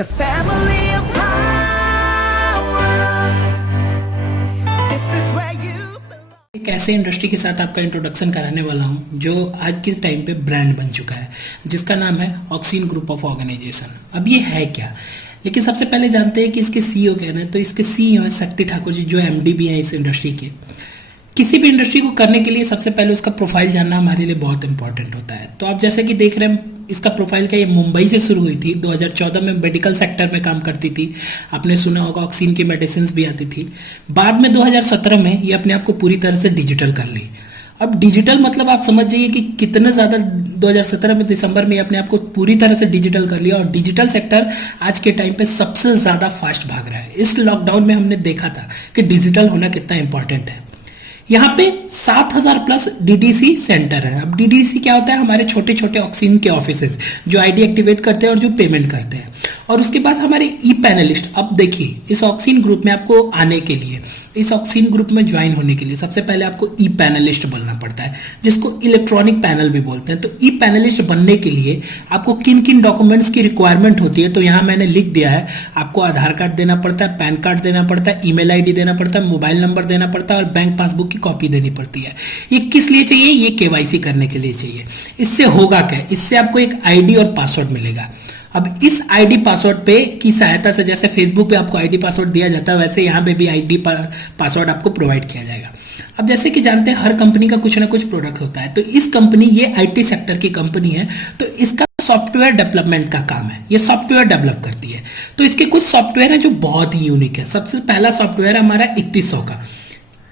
The family of power. This is where you belong. एक ऐसे industry के साथ आपका इंट्रोडक्शन कराने वाला हूं जो आज के टाइम पे ब्रांड बन चुका है, जिसका नाम है ऑक्सीन ग्रुप ऑफ ऑर्गेनाइजेशन। अब ये है क्या, लेकिन सबसे पहले जानते हैं कि इसके सीईओ क्या है। तो इसके सीईओ है शक्ति ठाकुर जी, जो एमडी भी हैं इस इंडस्ट्री के। किसी भी इंडस्ट्री को करने के लिए सबसे पहले उसका प्रोफाइल जानना हमारे लिए बहुत इंपॉर्टेंट होता है। तो आप जैसे कि देख रहे हैं, इसका प्रोफाइल क्या, ये मुंबई से शुरू हुई थी। 2014 में मेडिकल सेक्टर में काम करती थी। आपने सुना होगा ऑक्सीन की मेडिसिन भी आती थी। बाद में 2017 में ये अपने आप को पूरी तरह से डिजिटल कर ली। अब डिजिटल मतलब आप समझ जाइए कि कितने ज़्यादा 2017 में दिसंबर में अपने आप को पूरी तरह से डिजिटल कर लिया। और डिजिटल सेक्टर आज के टाइम पे सबसे ज़्यादा फास्ट भाग रहा है। इस लॉकडाउन में हमने देखा था कि डिजिटल होना कितना इंपॉर्टेंट है। यहाँ पे 7000 प्लस डीडीसी सेंटर है। अब डीडीसी क्या होता है, हमारे छोटे छोटे ऑक्सीन के ऑफिसेज जो आईडी एक्टिवेट करते हैं और जो पेमेंट करते हैं। और उसके बाद हमारे ई पैनलिस्ट। अब देखिए, इस ऑक्सीन ग्रुप में आपको आने के लिए, इस ऑक्सीन ग्रुप में ज्वाइन होने के लिए सबसे पहले आपको ई पैनलिस्ट बनना पड़ता है, जिसको इलेक्ट्रॉनिक पैनल भी बोलते हैं। तो ई पैनलिस्ट बनने के लिए आपको किन किन डॉक्यूमेंट्स की रिक्वायरमेंट होती है, तो यहाँ मैंने लिख दिया है। आपको आधार कार्ड देना पड़ता है, पैन कार्ड देना पड़ता है, ईमेल आईडी देना पड़ता है, मोबाइल नंबर देना पड़ता है और बैंक पासबुक की कॉपी देनी पड़ती है। ये किस लिए चाहिए? ये केवाईसी करने के लिए चाहिए। इससे होगा क्या, इससे आपको एक आईडी और पासवर्ड मिलेगा। अब इस आईडी पासवर्ड पे की सहायता से, जैसे फेसबुक पे आपको आईडी पासवर्ड दिया जाता है, वैसे यहाँ पे भी आईडी पासवर्ड आपको प्रोवाइड किया जाएगा। अब जैसे कि जानते हैं, हर कंपनी का कुछ ना कुछ प्रोडक्ट होता है। तो इस कंपनी, ये आईटी सेक्टर की कंपनी है, तो इसका सॉफ्टवेयर डेवलपमेंट का काम है। ये सॉफ्टवेयर डेवलप करती है। तो इसके कुछ सॉफ्टवेयर है जो बहुत ही यूनिक है। सबसे पहला सॉफ्टवेयर है हमारा 3100 का,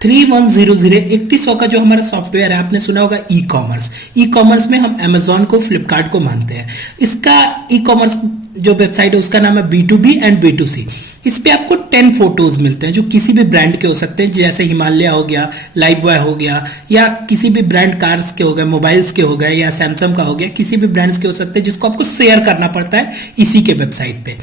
3100 का जो हमारा सॉफ्टवेयर है। आपने सुना होगा ई कॉमर्स। ई कॉमर्स में हम अमेजॉन को, फ्लिपकार्ट को मानते हैं। इसका ई कॉमर्स जो वेबसाइट है उसका नाम है B2B एंड B2C। इस पे आपको 10 फोटोज मिलते हैं जो किसी भी ब्रांड के हो सकते हैं, जैसे हिमालय हो गया, लाइफ बॉय हो गया, या किसी भी ब्रांड कार्स के हो गए, मोबाइल्स के हो गए, या सैमसंग का हो गया, किसी भी ब्रांड्स के हो सकते हैं, जिसको आपको शेयर करना पड़ता है इसी के वेबसाइट पे।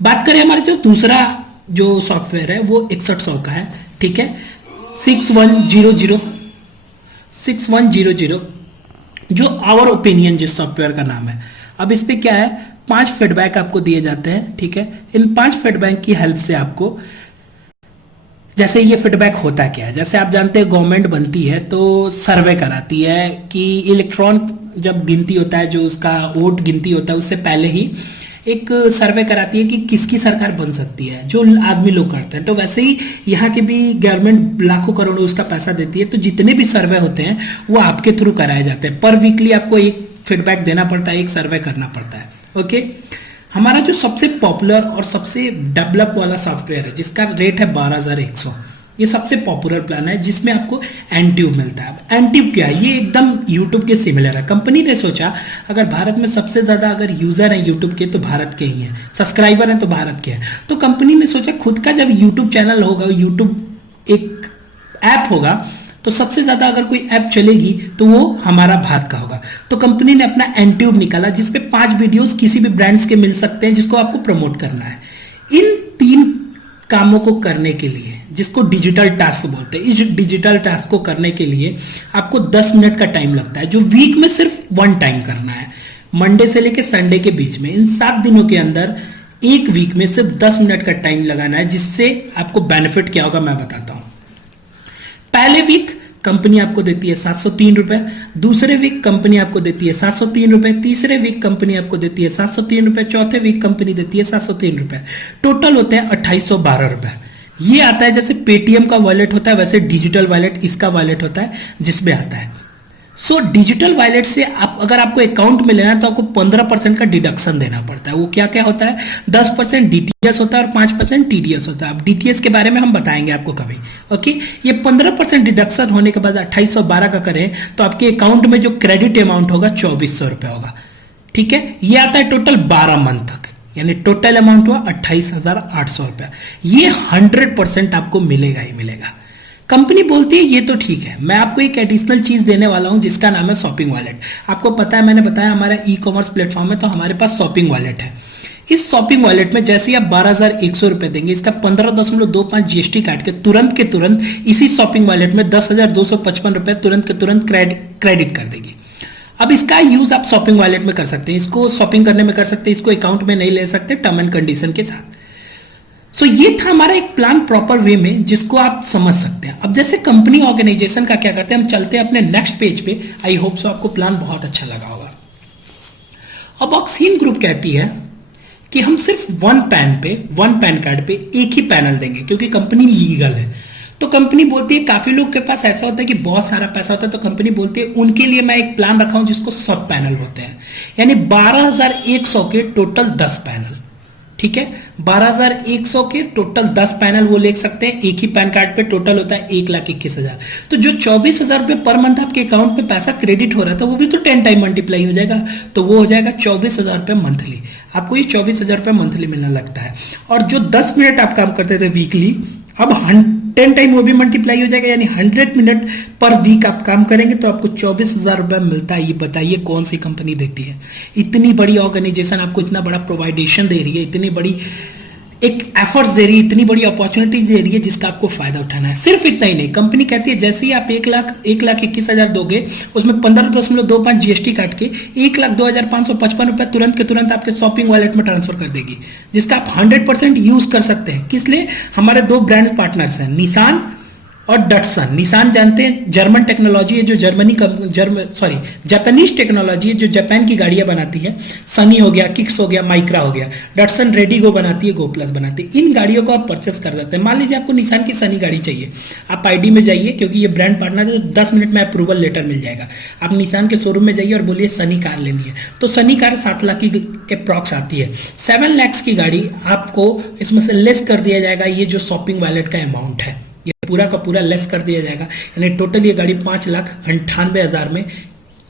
बात करें हमारे जो दूसरा जो सॉफ्टवेयर है वो 6100 का है, ठीक है। 6100 जो आवर ओपिनियन जिस सॉफ्टवेयर का नाम है। अब इस पे क्या है, 5 फीडबैक आपको दिए जाते हैं, ठीक है। इन 5 फीडबैक की हेल्प से आपको, जैसे ये फीडबैक होता क्या है, जैसे आप जानते हैं गवर्नमेंट बनती है तो सर्वे कराती है कि इलेक्ट्रॉन जब गिनती होता है, जो उसका वोट गिनती होता है, उससे पहले ही एक सर्वे कराती है कि किसकी सरकार बन सकती है, जो आदमी लोग करते हैं। तो वैसे ही यहाँ के भी गवर्नमेंट लाखों करोड़ों उसका पैसा देती है। तो जितने भी सर्वे होते हैं वो आपके थ्रू कराए जाते हैं। पर वीकली आपको एक फीडबैक देना पड़ता है, एक सर्वे करना पड़ता है, ओके। हमारा जो सबसे पॉपुलर और सबसे डेवलप वाला सॉफ्टवेयर है, जिसका रेट है 12100, ये सबसे पॉपुलर प्लान है, जिसमें आपको एनट्यूब मिलता है। एनट्यूब क्या है? ये एकदम यूट्यूब के सिमिलर है। कंपनी ने सोचा, अगर भारत में सबसे ज्यादा अगर यूजर है यूट्यूब के तो भारत के ही हैं, सब्सक्राइबर हैं तो भारत के हैं। तो कंपनी ने सोचा, खुद का जब यूट्यूब चैनल होगा, यूट्यूब एक ऐप होगा, तो सबसे ज्यादा अगर कोई ऐप चलेगी तो वो हमारा भारत का होगा। तो कंपनी ने अपना एनट्यूब निकाला, जिसपे 5 वीडियोस किसी भी ब्रांड्स के मिल सकते हैं, जिसको आपको प्रमोट करना है। इन 3 कामों को करने के लिए, जिसको डिजिटल टास्क बोलते हैं, इस डिजिटल टास्क को करने के लिए आपको 10 मिनट का टाइम लगता है, जो वीक में सिर्फ 1 टाइम करना है, मंडे से लेकर संडे के बीच में। इन 7 दिनों के अंदर एक वीक में सिर्फ 10 मिनट का टाइम लगाना है, जिससे आपको बेनिफिट क्या होगा मैं बताता हूं। पहले वीक कंपनी आपको देती है 703 रुपए, दूसरे वीक कंपनी आपको देती है 703 रुपए, तीसरे वीक कंपनी आपको देती है 703 रुपए, चौथे वीक कंपनी देती है 703 रुपए। टोटल होते हैं 2812 रुपए। ये आता है, जैसे पेटीएम का वॉलेट होता है वैसे डिजिटल वॉलेट इसका वॉलेट होता है, जिसमें आता है। सो डिजिटल वॉलेट से आप, अगर आपको अकाउंट में लेना है तो आपको 15% का डिडक्शन देना पड़ता है। वो क्या क्या होता है, 10% डीटीएस होता है और 5% टीडीएस होता है। अब डीटीएस के बारे में हम बताएंगे आपको कभी, ओके। ये 15% डिडक्शन होने के बाद 2812 का करें तो आपके अकाउंट में जो क्रेडिट अमाउंट होगा 2400 रुपए होगा, ठीक है। ये आता है टोटल 12 मंथ तक, यानी टोटल अमाउंट हुआ 28,800 रुपया। ये 100% आपको मिलेगा ही मिलेगा। कंपनी बोलती है ये तो ठीक है, मैं आपको एक एडिशनल चीज देने वाला हूं, जिसका नाम है शॉपिंग वॉलेट। आपको पता है, मैंने बताया हमारा ई कॉमर्स प्लेटफॉर्म है, तो हमारे पास शॉपिंग वॉलेट है। इस शॉपिंग वॉलेट में जैसे ही आप 12,100 रुपए देंगे, इसका 15.25 जीएसटी काट के तुरंत इसी शॉपिंग वॉलेट में 10,255 रुपए तुरंत के तुरंत क्रेडिट कर देगी। अब इसका यूज आप शॉपिंग वॉलेट में कर सकते हैं, इसको शॉपिंग करने में कर सकते हैं, इसको अकाउंट में नहीं ले सकते, टर्म एंड कंडीशन के साथ। सो ये था हमारा एक प्लान प्रॉपर वे में जिसको आप समझ सकते हैं। अब जैसे कंपनी ऑर्गेनाइजेशन का क्या करते हैं, हम चलते हैं अपने नेक्स्ट पेज पे। आई होप सो आपको प्लान बहुत अच्छा लगा होगा। अब ऑक्सीन ग्रुप कहती है कि हम सिर्फ वन पैन कार्ड पे एक ही पैनल देंगे, क्योंकि कंपनी लीगल है। तो कंपनी बोलती है, काफी लोग के पास ऐसा होता है कि बहुत सारा पैसा होता है, तो कंपनी बोलती है उनके लिए मैं एक प्लान रखा हूं जिसको सब पैनल होते हैं, यानी 12,100 के टोटल 10 पैनल। ठीक है, 12,100 के टोटल 10 पैनल वो ले सकते हैं। एक ही पैन कार्ड पे टोटल होता है 1,21,000। तो जो 24,000 रुपये पर मंथ आपके अकाउंट में पैसा क्रेडिट हो रहा था, वो भी तो 10 टाइम मल्टीप्लाई हो जाएगा, तो वो हो जाएगा 24,000 रुपये मंथली। आपको ये 24,000 रुपये मंथली मिलने लगता है। और जो 10 मिनट आप काम करते थे वीकली, अब 10 टाइम वो भी मल्टीप्लाई हो जाएगा, यानी 100 मिनट पर वीक आप काम करेंगे तो आपको 24,000 रुपये मिलता है। ये बताइए कौन सी कंपनी देती है? इतनी बड़ी ऑर्गेनाइजेशन आपको इतना बड़ा प्रोवाइडेशन दे रही है, इतनी बड़ी एक एफर्ट्स दे रही है, इतनी बड़ी अपॉर्चुनिटीज दे रही है जिसका आपको फायदा उठाना है। सिर्फ इतना ही नहीं, कंपनी कहती है जैसे ही आप 1,21,000 दोगे, उसमें 15.25 जीएसटी काट के 1,02,555 रुपए तुरंत के तुरंत आपके शॉपिंग वॉलेट में ट्रांसफर कर देगी, जिसका आप 100% यूज कर सकते हैं। किस लिए? हमारे 2 ब्रांड पार्टनर्स हैं, निसान और डटसन। निसान जानते हैं जर्मन टेक्नोलॉजी है, जो जापानीज टेक्नोलॉजी है, जो जापान की गाड़ियां बनाती है। सनी हो गया, किक्स हो गया, माइक्रा हो गया। डटसन रेडिगो बनाती है, गो प्लस बनाती है। इन गाड़ियों को आप परचेस कर सकते हैं। मान लीजिए आपको निसान की सनी गाड़ी चाहिए, आप आईडी में जाइए, क्योंकि ये ब्रांड पार्टनर है, 10 मिनट में अप्रूवल लेटर मिल जाएगा। आप निसान के शोरूम में जाइए और बोलिए सनी कार लेनी है, तो सनी कार 7 लाख की अप्रॉक्स आती है। 7 लाख की गाड़ी आपको इसमें से लेस कर दिया जाएगा, ये जो शॉपिंग वॉलेट का अमाउंट है ये पूरा का पूरा लेस कर दिया जाएगा, यानी टोटल ये गाड़ी 5,98,000 में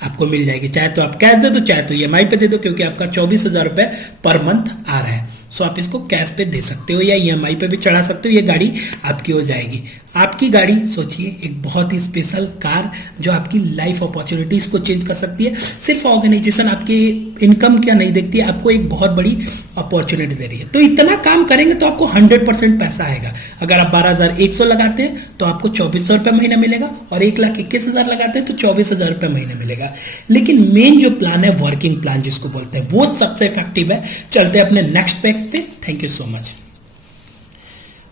आपको मिल जाएगी। चाहे तो आप कैश दे दो, चाहे तो ईएमआई पे दे दो, क्योंकि आपका 24,000 रुपये पर मंथ आ रहा है। सो आप इसको कैश पे दे सकते हो या ईएमआई पे भी चढ़ा सकते हो, ये गाड़ी आपकी हो जाएगी। आपकी गाड़ी सोचिए, एक बहुत ही स्पेशल कार जो आपकी लाइफ अपॉर्चुनिटीज को चेंज कर सकती है। सिर्फ ऑर्गेनाइजेशन आपकी इनकम क्या नहीं देखती है, आपको एक बहुत बड़ी अपॉर्चुनिटी दे रही है। तो इतना काम करेंगे तो आपको 100% पैसा आएगा। अगर आप 12,100 लगाते हैं तो आपको 2,400 रुपये महीना मिलेगा, और 1,21,000 लगाते हैं तो 24,000 रुपये महीना मिलेगा। लेकिन मेन जो प्लान है, वर्किंग प्लान जिसको बोलते हैं, वो सबसे इफेक्टिव है। चलते हैं अपने नेक्स्ट पेज पे। Thank you so much.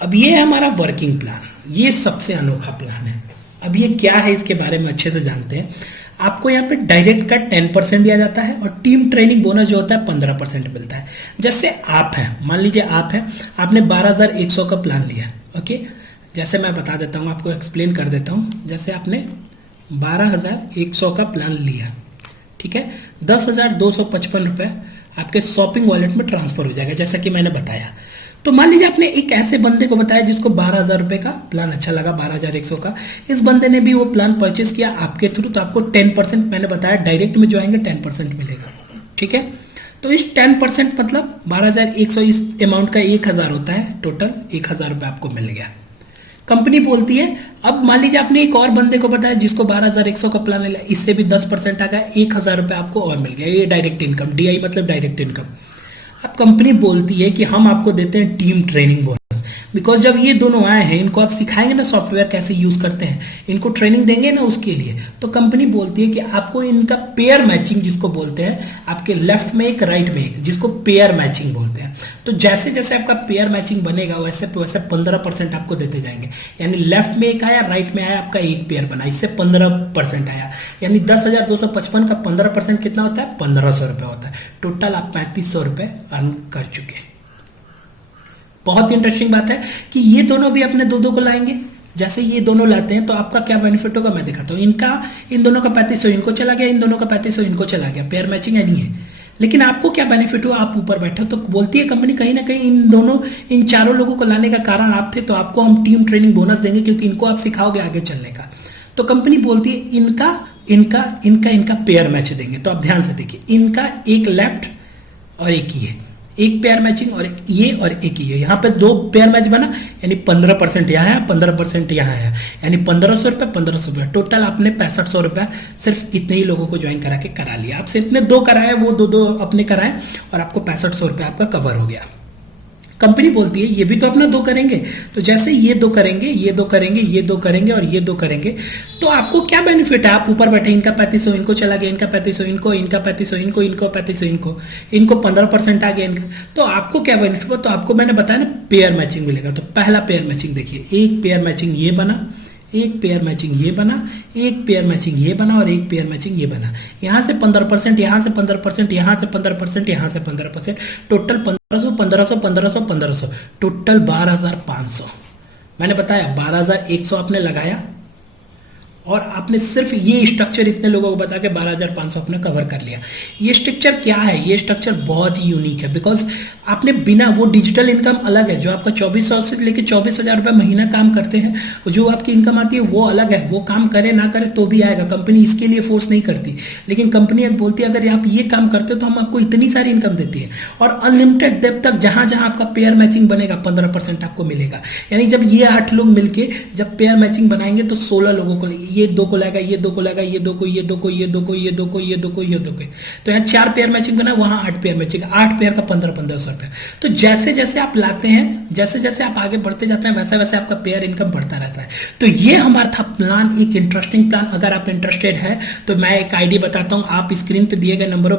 अब ये है हमारा वर्किंग प्लान, ये सबसे अनोखा प्लान है। अब ये क्या है, इसके बारे में अच्छे से जानते हैं। आपको यहाँ पे डायरेक्ट का 10% दिया जाता है, और टीम ट्रेनिंग बोनस जो होता है 15% मिलता है। जैसे आप हैं, मान लीजिए आप हैं, आपने 12,100 का प्लान लिया, ओके। जैसे मैं बता देता हूँ, आपको एक्सप्लेन कर देता हूँ। जैसे आपने 12,100 का प्लान लिया, ठीक है, 10,255 रुपये आपके शॉपिंग वॉलेट में ट्रांसफर हो जाएगा, जैसा कि मैंने बताया। तो मान लीजिए आपने एक ऐसे बंदे को बताया जिसको 12,000 रुपये का प्लान अच्छा लगा, 12,100 का। इस बंदे ने भी वो प्लान परचेस किया आपके थ्रू, तो आपको 10%, मैंने बताया डायरेक्ट में जो आएंगे 10% मिलेगा, ठीक है। तो इस 10% मतलब 12,100, इस अमाउंट का 1,000 होता है, टोटल 1,000 रुपये आपको मिल गया। कंपनी बोलती है, अब मान लीजिए आपने एक और बंदे को बताया जिसको 12,100 का प्लान लिया, इससे भी 10% आ गया, 1,000 रुपये आपको और मिल गया। ये डायरेक्ट इनकम, डीआई मतलब डायरेक्ट इनकम। अब कंपनी बोलती है कि हम आपको देते हैं टीम ट्रेनिंग बोनस, बिकॉज जब ये दोनों आए हैं, इनको आप सिखाएंगे ना सॉफ्टवेयर कैसे यूज करते हैं, इनको ट्रेनिंग देंगे ना उसके लिए, तो कंपनी बोलती है कि आपको इनका पेयर मैचिंग जिसको बोलते हैं, आपके लेफ्ट में एक राइट में एक, जिसको पेयर मैचिंग बोलते हैं। तो जैसे जैसे आपका पेयर मैचिंग बनेगा वैसे वैसे 15% आपको देते जाएंगे, यानी लेफ्ट में एक आया, राइट में आया, आपका एक पेयर बना, इससे 15% आया, यानी 10,255 का 15% कितना होता है? 1,500 रुपये होता है। टोटल आप 3,500 रुपये अर्न कर चुके हैं। बहुत इंटरेस्टिंग बात है कि ये दोनों भी अपने दो को लाएंगे। जैसे ये दोनों लाते हैं तो आपका क्या बेनिफिट होगा मैं दिखाता हूँ। इन दोनों का 3,500 इनको चला गया, इन दोनों का 3,500 इनको चला गया, पेयर मैचिंग है नहीं है। लेकिन आपको क्या बेनिफिट हुआ? आप ऊपर बैठे हो, तो बोलती है कंपनी कहीं ना कहीं इन चारों लोगों को लाने का कारण आप थे, तो आपको हम टीम ट्रेनिंग बोनस देंगे, क्योंकि इनको आप सिखाओगे आगे चलने का। तो कंपनी बोलती है इनका पेयर मैच देंगे। तो आप ध्यान से देखिए, इनका एक लेफ्ट और एक ही है, एक पेयर मैचिंग और ये और एक ही है। यहाँ पे 2 पेयर मैच बना, यानी 15% यहाँ है, 15% यहाँ है, यानी 1,500 रुपये 1,500 रुपये। टोटल आपने 6,500 रुपये सिर्फ इतने ही लोगों को ज्वाइन करा के करा लिया। आप सिर्फ ने 2 कराए, वो 2 अपने कराए, और आपको 6,500 रुपये आपका कवर हो गया। कंपनी बोलती है ये भी तो अपना 2 करेंगे, तो जैसे ये 2 करेंगे, ये 2 करेंगे, ये 2 करेंगे और ये 2 करेंगे, तो आपको क्या बेनिफिट है? आप ऊपर बैठे, इनका 3500 इनको चला गया, इनका 3500 इनको, इनका 3500 इनको, इनको 3500 इनको, इनको 15% आ गया इनका, तो आपको क्या बेनिफिट हुआ? तो आपको मैंने बताया ना पेयर मैचिंग मिलेगा। तो पहला पेयर मैचिंग देखिए, एक पेयर मैचिंग ये बना, एक पेयर मैचिंग ये बना, एक पेयर मैचिंग ये बना और एक पेयर मैचिंग ये बना। यहां से 15%, यहां से 15%, यहां से 15%, यहां से 15%, टोटल 1500, 1500, 1500, 1500, टोटल 12500। मैंने बताया 12100 आपने लगाया और आपने सिर्फ ये स्ट्रक्चर इतने लोगों को बता के 12500 आपने कवर कर लिया। ये स्ट्रक्चर क्या है? ये स्ट्रक्चर बहुत ही यूनिक है, बिकॉज आपने बिना, वो डिजिटल इनकम अलग है, जो आपका 2400 से लेके 24,000 रुपये महीना काम करते हैं, जो आपकी इनकम आती है वो अलग है, वो काम करे ना करे तो भी आएगा, कंपनी इसके लिए फोर्स नहीं करती। लेकिन कंपनी बोलती है अगर आप ये काम करते हो तो हम आपको इतनी सारी इनकम देती है, और अनलिमिटेड डेप्थ तक जहां जहां आपका पेयर मैचिंग बनेगा 15% आपको मिलेगा। यानी जब ये 8 लोग मिलके जब पेयर मैचिंग बनाएंगे तो 16 लोगों को, ये 2 को लाएगा, ये 2 को लाएगा, ये 2 को, ये 2 को, ये 2 को, ये 2 को, ये 2 को, ये 2 को, तो यहाँ 4 पेयर मैचिंग बना, वहां 8 पेयर मैचिंग, 8 पेयर का 1500 रुपया। तो जैसे जैसे आप लाते हैं, जैसे जैसे आप आगे बढ़ते जाते हैं, वैसे वैसे आपका पेयर इनकम बढ़ता रहता है। तो ये हमारा था प्लान, एक इंटरेस्टिंग प्लान। अगर आप इंटरेस्टेड है तो मैं एक आईडी बताता हूं, आप स्क्रीन पे दिए गए नंबरों